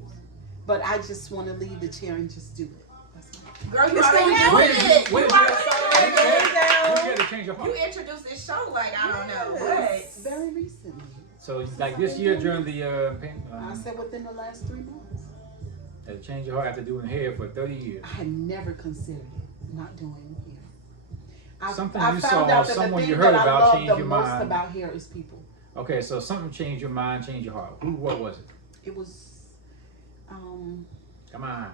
But I just want to leave the chair and just do it. That's all. Girl, you It's already gonna doing happen. it. You When already did doing it. you get to change your You heart? introduced this show like I don't know Yes, what. very recently. So like this year during the I said within the last 3 months. had changed your heart after doing hair for 30 years. I had never considered it, not doing hair. Something I you found saw, out that someone the you thing heard that about I love changed the your most mind. about hair is people. Okay, so something changed your mind, changed your heart. What was it? It was, Come on. Come on.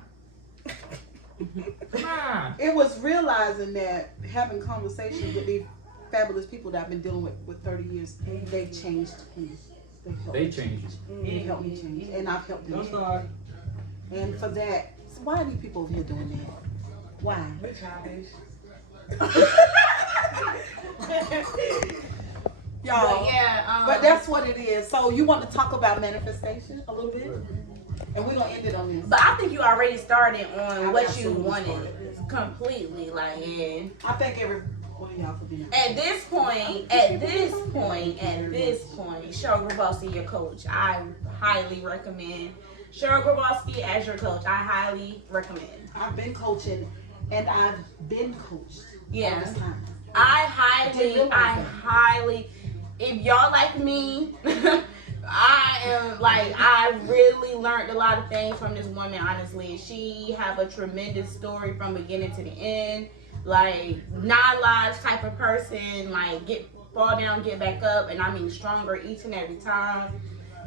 it was realizing that having conversations with these fabulous people that I've been dealing with 30 years, they've changed me. They changed. They've helped me change, and I've helped them. And for that, so why are these people over here doing that? Why? Y'all. But yeah, But that's what it is. So you want to talk about manifestation a little bit? And we're going to end it on this. But I think you already started on I what you absolutely wanted started. completely. Like, and I thank every one of y'all for being at this point, Cheryl Grabowski, your coach, I highly recommend Cheryl Grabowski as your coach. I highly recommend. I've been coaching and I've been coached Yeah. all this time. I didn't realize that. highly, if y'all like me, I really learned a lot of things from this woman, honestly. She have a tremendous story from beginning to the end. Like, non-lies type of person, like, fall down, get back up, and I mean stronger each and every time.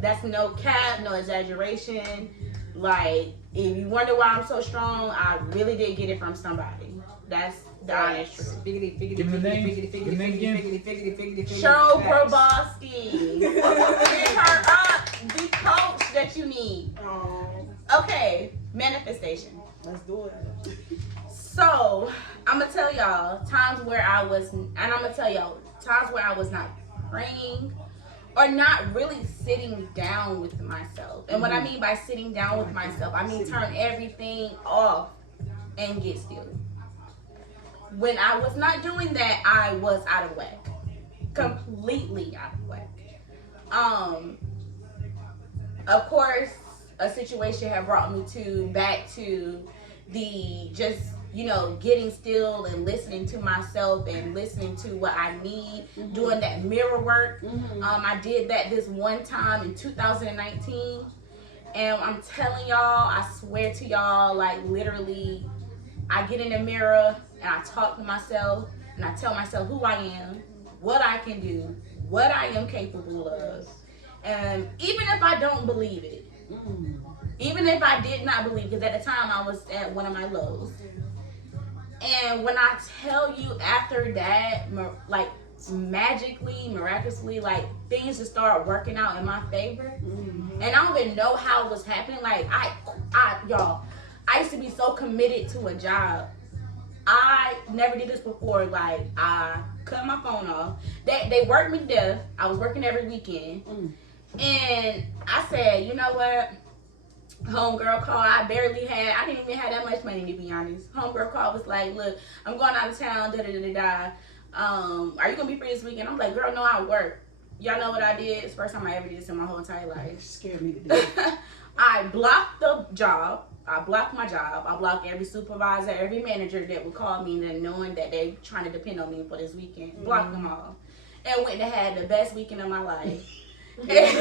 That's no cap, no exaggeration. Like, if you wonder why I'm so strong, I really did get it from somebody. That's the honest truth. Give me the name. Give me the name again. Cheryl Grabowski. Get her up. The coach that you need. Okay, manifestation. Let's do it. So, I'm going to tell y'all times where I was not praying or not really sitting down with myself. And what I mean by sitting down with myself, I mean turn everything off and get still. When I was not doing that, I was out of whack. Completely out of whack. Of course, a situation had brought me back to the just, getting still and listening to myself and listening to what I need, doing that mirror work. I did that this one time in 2019, and I'm telling y'all, I swear to y'all, like literally, I get in the mirror and I talk to myself and I tell myself who I am, what I can do, what I am capable of. And even if I don't believe it, even if I did not believe, because at the time I was at one of my lows. And when I tell you after that, like magically, miraculously, like things just start working out in my favor. And I don't even know how it was happening. Like y'all, I used to be so committed to a job. I never did this before. Like I cut my phone off. They worked me to death. I was working every weekend. And I said, you know what? Homegirl called. I didn't even have that much money, to be honest. Homegirl called, was like, look, I'm going out of town, are you gonna be free this weekend? I'm like, girl, no, I work. Y'all know what I did? It's the first time I ever did this in my whole entire life. It scared me to death. I blocked the job. I blocked my job. I blocked every supervisor, every manager that would call me, and knowing that they trying to depend on me for this weekend. Blocked them all. And went and had the best weekend of my life. Did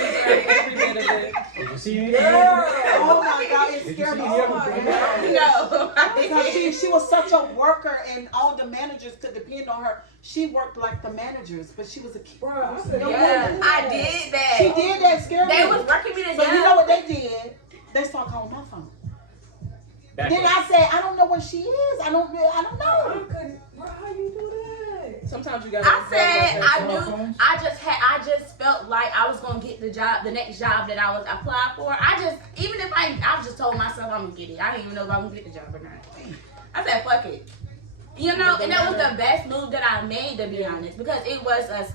you see anything? Oh my God, it Did you scared see me. any Oh of my them? God. No. Because she was such a worker, and all the managers could depend on her. She worked like the managers, but she was a kid. Yeah, I did that. She did that, scared me. They was working me to So death. you know what they did? They started calling my phone. Then I said, I don't know where she is. I don't know. How you do that? Sometimes you gotta. I said phones? I just felt like I was gonna get the next job that I was applied for. I just told myself I'm gonna get it. I didn't even know if I was gonna get the job or not. I said fuck it. And that was the best move that I made, to be honest, because it was a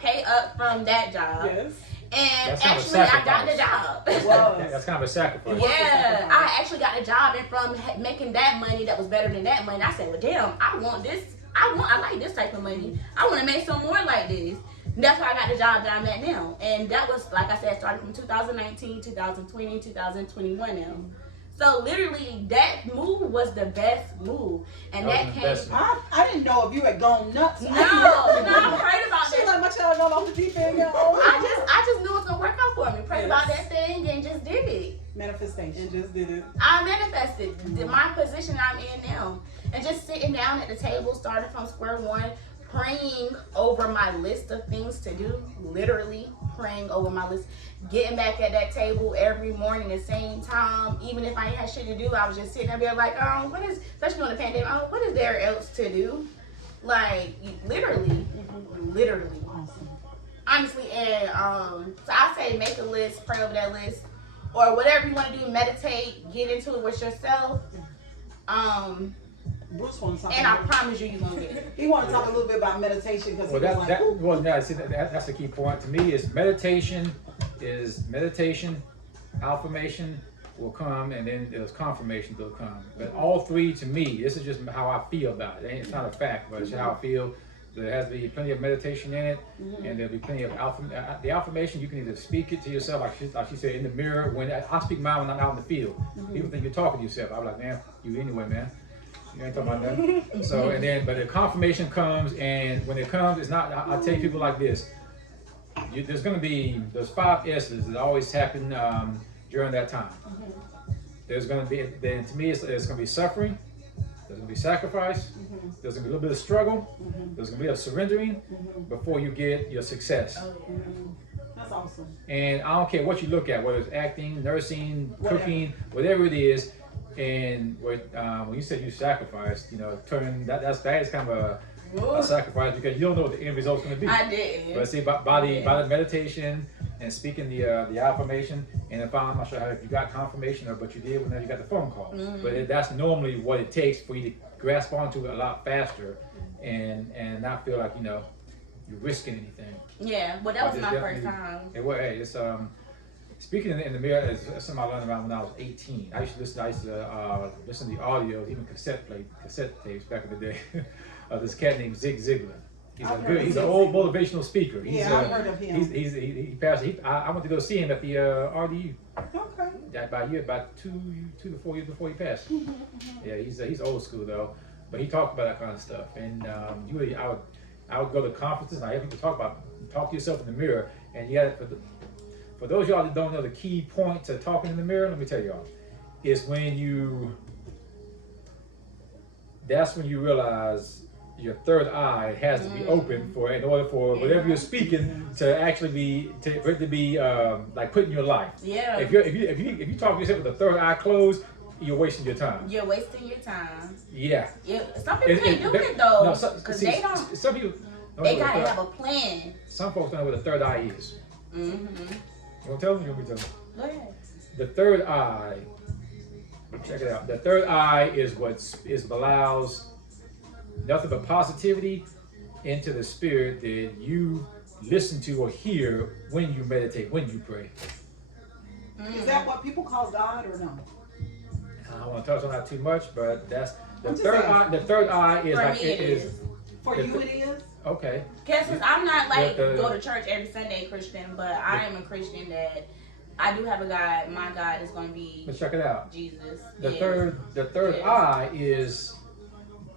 pay up from that job. Yes. And That's kind of a actually, I got the sacrifice. job. That's kind of a sacrifice. Yeah, I actually got the job, and from making that money that was better than that money, I said, well, damn, I want this. I like this type of money. I want to make some more like this. And that's why I got the job that I'm at now. And that was, like I said, started from 2019, 2020, 2021 now. So literally, that move was the best move, and that came. I didn't know if you had gone nuts. No, I prayed about She's that. like, my child going off the deep end. I just knew it was gonna work out for me. Prayed about that thing and just did it. Manifestation. And just did it. I manifested my position I'm in now, and just sitting down at the table, starting from square one, praying over my list of things to do. Literally praying over my list. Getting back at that table every morning the same time, even if I ain't had shit to do, I was just sitting there being like, what is, especially during the pandemic, what is there else to do? Like, literally. Awesome. Honestly, and so I say make a list, pray over that list, or whatever you want to do, meditate, get into it with yourself. Bruce wants to talk And I about promise you're gonna get it. He want to talk a little bit about meditation because Well, he was like, ooh. that's the key point to me. Is meditation, affirmation will come, and then there's confirmation will come. But all three, to me, this is just how I feel about it. It's not a fact, but it's how I feel. There has to be plenty of meditation in it, and there'll be plenty of the affirmation. You can either speak it to yourself, like she said, in the mirror. When I speak mine when I'm out in the field, people think you're talking to yourself. I'm like, man, you anyway, man. You ain't talking about nothing. So, and then, but the confirmation comes, and when it comes, it's not. I tell you people like this. There's going to be those 5 S's that always happen during that time. There's going to be, then to me, there's going to be suffering. There's going to be sacrifice. There's going to be a little bit of struggle. There's going to be a surrendering before you get your success. That's awesome. And I don't care what you look at, whether it's acting, nursing, cooking, whatever it is. And when you said you sacrificed, that is kind of a sacrifice, because you don't know what the end result's going to be. I didn't. But see, by the meditation and speaking the affirmation, and I'm not sure if you got confirmation, but you did whenever you got the phone call. But that's normally what it takes for you to grasp onto it a lot faster, and not feel like you're risking anything. Yeah, well, that was It's my first definitely- time. It was. Hey, it's speaking in the mirror is something I learned about when I was 18. I used to listen to the audio, even cassette tapes back in the day. Of this cat named Zig Ziglar. He's an old motivational speaker. I've heard of him. He passed. I went to go see him at the RDU. Okay. About 2 to 4 years before he passed. Yeah, he's old school though, but he talked about that kind of stuff. And I would go to conferences and I hear people talk to yourself in the mirror. And yeah, for those of y'all that don't know the key point to talking in the mirror, let me tell y'all, is that's when you realize your third eye has to be open in order for whatever you're speaking to actually for it to be like put in your life. Yeah. If you talk to yourself with the third eye closed, you're wasting your time. You're wasting your time. Yeah. Some people can't do it though, No, because see, they don't. Some people. They gotta have a plan. Some folks don't know what the third eye is. Mm-hmm. You want to tell them? You want me to tell them? Go ahead. The third eye. Check it out. The third eye is what allows nothing but positivity into the spirit that you listen to or hear when you meditate, when you pray. Is that what people call God or no? I don't want to touch on that too much, but that's the I'm just third saying. eye. The third eye is For like me, it is. For you it is? Okay. Cause I'm not like The- go to church every Sunday Christian, but I am a Christian that I do have a God. My God is gonna be Let's check it out. Jesus. The Yeah. third Yes. eye is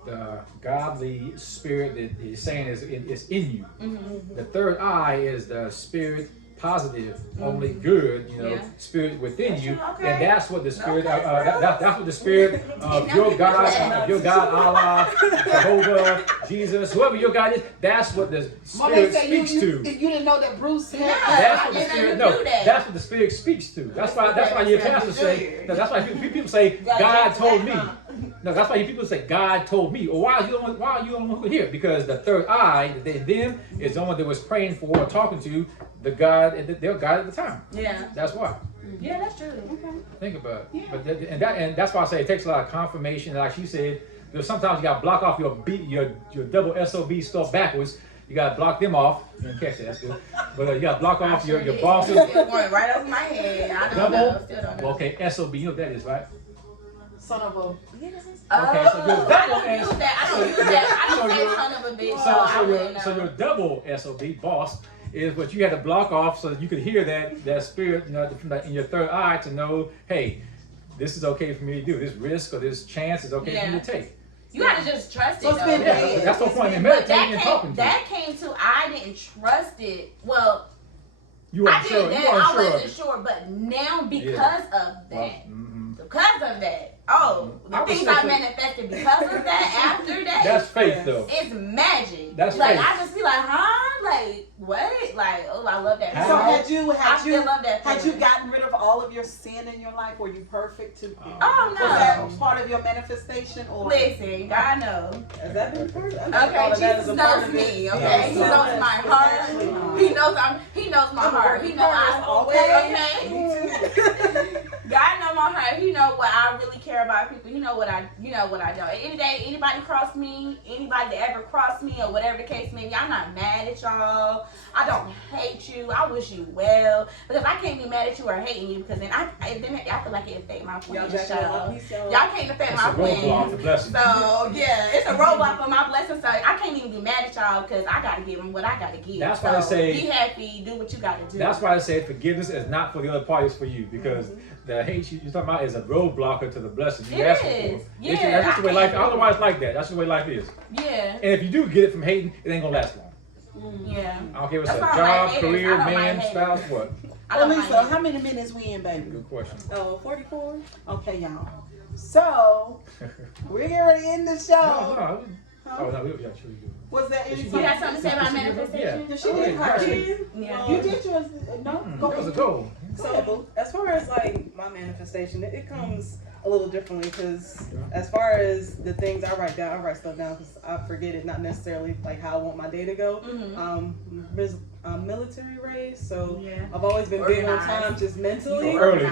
the godly spirit that is saying is in you. Mm-hmm. The third eye is the spirit positive, only good, Yeah. spirit within you, Okay. and that's what the spirit. Okay, That's what the spirit of your God, Allah, Jehovah, Jesus, whoever your God is. That's what the Well, they spirit say speaks you to. didn't know that Bruce had That's what the I didn't spirit. know No, that. that's what the spirit speaks to. That's why your pastors say. No, that's why people say God told me. No, that's why people say God told me. Or why are you the only one who hear? Because the third eye, them is the one that was praying for or talking to the God, their God at the time. Yeah. That's why. Yeah, that's true. Think about it. Yeah. But and that's why I say it takes a lot of confirmation. Like she said, there's sometimes you got to block off your double SOB stuff backwards. You got to block them off. You didn't catch that, that's good. But you got to block off your bosses. It went right over my head. I don't know. Still don't know. Well, okay, SOB, you know what that is, right? son of a. Okay, so your I don't double use that. I don't use that. I don't So say your- son of a bitch. I wouldn't So know. your double SOB, boss, is what you had to block off so you could hear that spirit in your third eye to know, hey, this is okay for me to do. This risk or this chance is okay for me to take. You gotta just trust it. So it's though. been Yeah, bad. that's the point in But meditating and talking that to. came to I didn't trust it. Well, You I weren't sure. did You that. weren't I sure of wasn't it. sure, but now because of that, Mhm. because of that, the I was things gonna I say- manifested because of that, after that, That's faith, though. it's magic. That's like faith. I just be like, huh? Like what? Like oh, I love that. How- So feeling. I still love that. had you feeling. gotten rid of all of your sin in your life? Were you perfect to? Oh Was that no! part of your manifestation or? Listen, God knows. Has that been part? Okay, Jesus knows me. Okay, He knows my heart. He knows He knows my heart. He knows I always. okay. God knows my heart. He knows what I really care about people. He knows what I don't. At the end of the day, anybody cross me, anybody that ever crossed me, or whatever the case may be, I'm not mad at y'all. I don't hate you. I wish you well because I can't be mad at you or hating you because then I feel like it affect my Y'all plans. back on Y'all my piece, y'all. can't affect It's my a roadblock, plans. a blessing. So yeah, it's a roadblock for my blessing. So I can't even be mad at y'all because I gotta give them what I gotta give. That's why I say- be happy, do what you gotta do. That's why I said forgiveness is not for the other party, it's for you. Because the hate you're talking about is a roadblocker to the blessing you It asked is. for. Yeah, That's just the way I life. can't- Otherwise, like that. That's the way life is. Yeah, And if you do get it from hating, it ain't gonna last long. yeah. I don't care if it's That's a why I job, like haters. career, I don't man, like spouse, haters. what? I don't Lisa, mind how many minutes we in, baby? Good question. Oh, 44. Okay, y'all. So we're getting ready to end the show. No. Oh no, yeah, sure you do. Was there You You anything? got something to say about Yeah. manifestation? Did she Oh, did yeah, her? yeah. Yeah. You did yours? No. Go That was a ahead. goal. So as far as like my manifestation, it comes a little differently because as far as the things I write stuff down because I forget it, not necessarily like how I want my day to go. Mhm. military raised, so Yeah. I've always been big on Organized. time, just mentally. Early.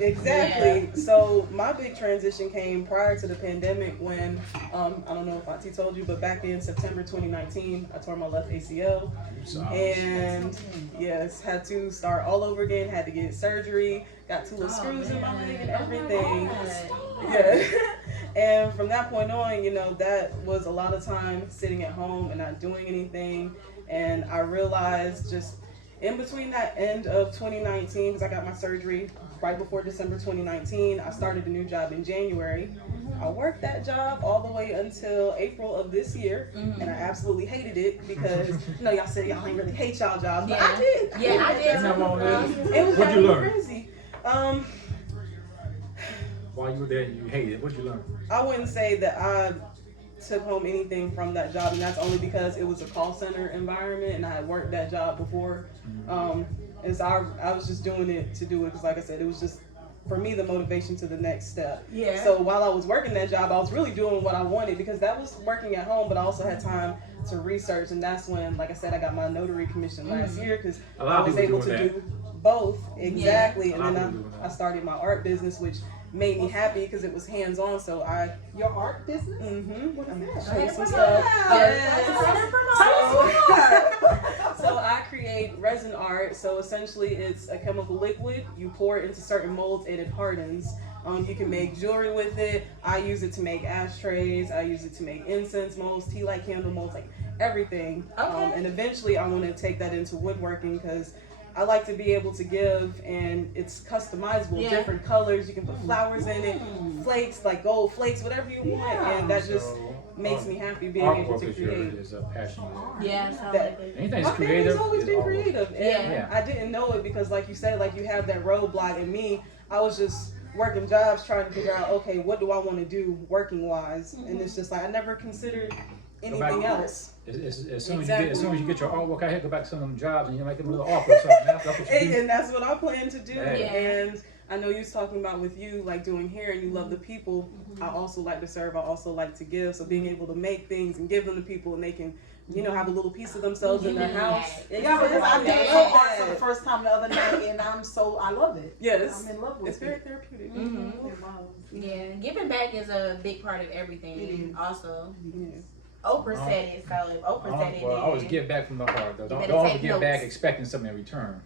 Exactly. So my big transition came prior to the pandemic when I don't know if Auntie told you, but back in September 2019, I tore my left ACL, and yes, had to start all over again. Had to get surgery. Got 2 little screws in my leg and everything. Yeah. And from that point on, you know, that was a lot of time sitting at home and not doing anything. And I realized just in between that end of 2019, because I got my surgery right before December 2019, I started a new job in January. I worked that job all the way until April of this year, and I absolutely hated it because, you know, y'all said y'all ain't really hate y'all jobs, but I did. Yeah, I did. It was What'd you learn? crazy. While you were there, you hated it. What'd you learn? I wouldn't say that I took home anything from that job, and that's only because it was a call center environment, and I had worked that job before. And so I was just doing it to do it because, like I said, it was just for me the motivation to the next step. Yeah. So while I was working that job, I was really doing what I wanted because that was working at home, but I also had time to research, and that's when, like I said, I got my notary commission last year because I was able to do both. Exactly. Yeah. And then I started my art business, which made me happy because it was hands-on. So Your art business? What is is that? show you some stuff. Yes. So I create resin art. So essentially, it's a chemical liquid. You pour it into certain molds and it hardens. You can make jewelry with it. I use it to make ashtrays. I use it to make incense molds, tea light candle molds, like everything. And eventually, I want to take that into woodworking because I like to be able to give, and it's customizable, different colors. You can put flowers in it, flakes, like gold flakes, whatever you want, and that just makes me happy being able to create. Is a passion. Yeah, Anything's My creative. family's always been artwork. creative, and I didn't know it because, like you said, like you have that roadblock. And me, I was just working jobs trying to figure out, okay, what do I want to do working wise, and it's just like I never considered anything else. As soon as you get your artwork out here, go back to some of them jobs and you make them a little offer or something. That's what you do. And that's what I plan to do. Yeah. And I know you was talking about with you like doing hair and you love the people. I also like to serve. I also like to give. So being able to make things and give them to people and they can, you know, have a little piece of themselves in their house. Yeah, because I did art for the first time the other night, and I love it. Yes, I'm in love with it's it. very therapeutic. Yeah, giving back is a big part of everything. It is. Also, Yes. Oprah said it, so if Oprah said it, Well, I always then give back from the heart, though. You Don't better always take give back notes. expecting something in return.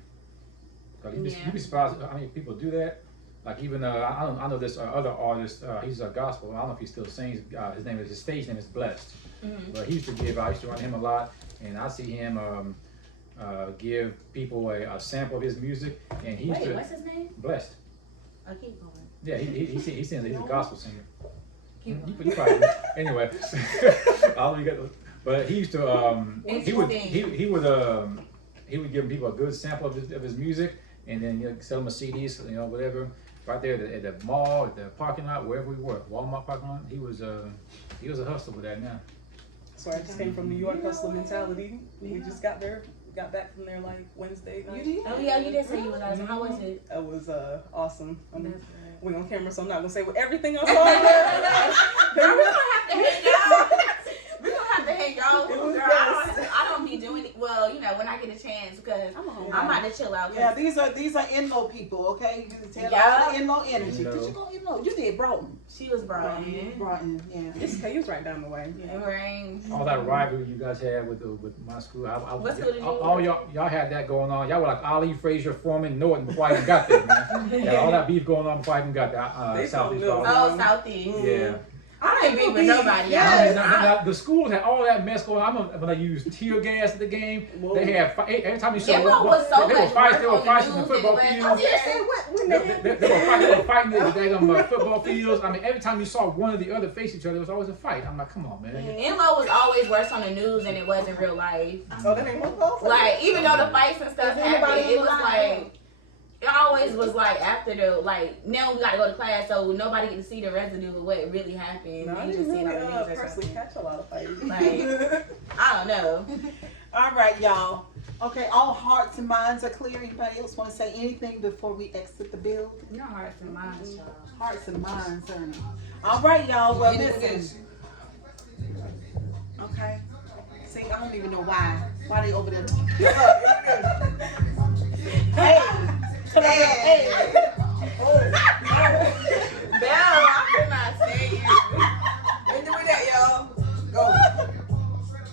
'Cause you'd Yeah. be surprised how many people do that. Like even I know this other artist. He's a gospel. I don't know if he still sings. His stage name is Blessed. But he used to give. I used to run him a lot, and I see him give people a sample of his music, and he used wait, to what's his name? Blessed. Oh, keep going. Yeah, he sings. He's a gospel singer. Keep going. You probably anyway. I don't get. But he used to. He would give people a good sample of his music, and then sell them a CDs, whatever. Right there at the mall, at the parking lot, wherever we were, Walmart parking lot. He was a hustler with that now. So I just came from New York, hustler mentality. We just got back from there like Wednesday night. You did? Oh yeah, you did say you was out. How was it? It was awesome. That's We on camera, so I'm not gonna say what everything I saw. Girl, we're gonna have to hang out. We're gonna have to hang out. It Girl, was I don't be doing it. Well, when I get a chance, because I'm about to chill out. Yeah, these are in-law people, okay? You can tell Yeah. all the in-law energy. No. Did you go in-law? You did Broughton. She was Brian. Broughton, yeah. It's okay, he was right down the way. Right. All that rivalry you guys had with my school, What school did you all y'all had that going on. Y'all were like Ali, Frazier, Foreman, Norton before I even got there, man. Yeah, all that beef going on before I even got there. They Southeast. told me. Oh, Southeast. Yeah. I ain't beef with nobody. Yes. Now, the schools had all that mess going on. When they used tear gas at the game, they had every time you saw It was so they were much fighting. They were worse fighting on in the the football news than it fields. was- Yes, they went. They were fighting the daggum football fields. I mean, every time you saw one or the other face each other, there was always a fight. I'm like, come on, man. In-law was always worse on the news than it was in real life. Oh, that ain't my fault. Like, even though the fights and stuff Is anybody happened, it was alive? like, it always was like after now we gotta go to class, so nobody get to see the residue of what really happened. No, I You didn't just see it really on the news or personally something. catch a lot of fights. Like, I don't know. All right, y'all. Okay, all hearts and minds are clear. Anybody else want to say anything before we exit the building? Your hearts and minds, y'all. Hearts and minds, honey. All right, y'all. Well, listen. Okay. See, I don't even know why. Why they over there? Hey. Hey. Belle, I cannot say you. Ain't doing that, y'all. Go.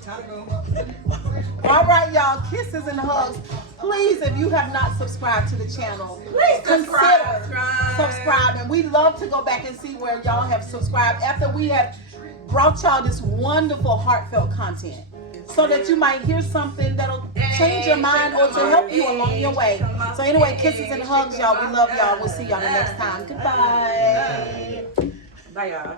Time to go. All right, y'all. Kisses and hugs. Please, if you have not subscribed to the channel, Please consider subscribing. We love to go back and see where y'all have subscribed after we have brought y'all this wonderful, heartfelt content, so that you might hear something that'll change your mind or to help you along your way. So anyway, kisses and hugs, y'all. We love y'all. We'll see y'all the next time. Goodbye. Bye, y'all.